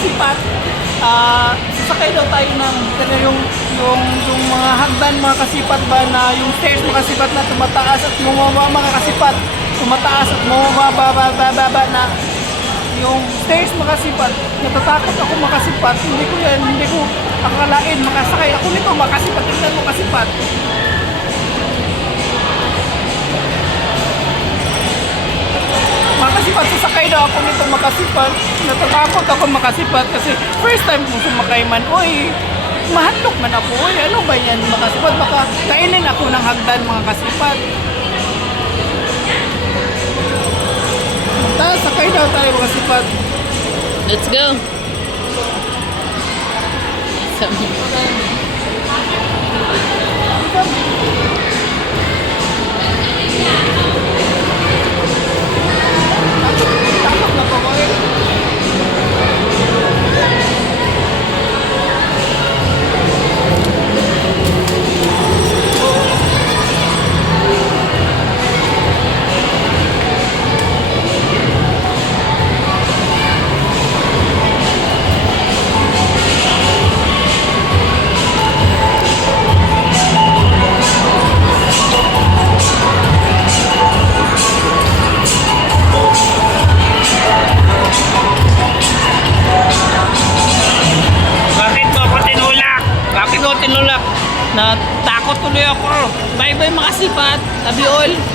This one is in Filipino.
makasipat, sasakay daw tayo ng yung mga hagdan mga kasipat ba na yung stairs makasipat na tumataas at bumaba mga kasipat, tumataas at bumaba na yung stairs makasipat. Natatakot ako makasipat, hindi ko akalain makasakay ako nito makasipat. Tingnan mo kasipat. Makasipat, sasakay daw ako nito makasipat. Natatakot ako makasipat kasi first time kong sumakay man. Uy, mahadlok man ako. Uy, ano ba yan makasipat? Baka kainin ako ng hagdan mga kasipat. Sakay daw tayo makasipat. Let's go. Sabi. Takot na po ko eh. Bakit mo tinulak? Natakot tuloy ako. Bye-bye makasipat. Love you all.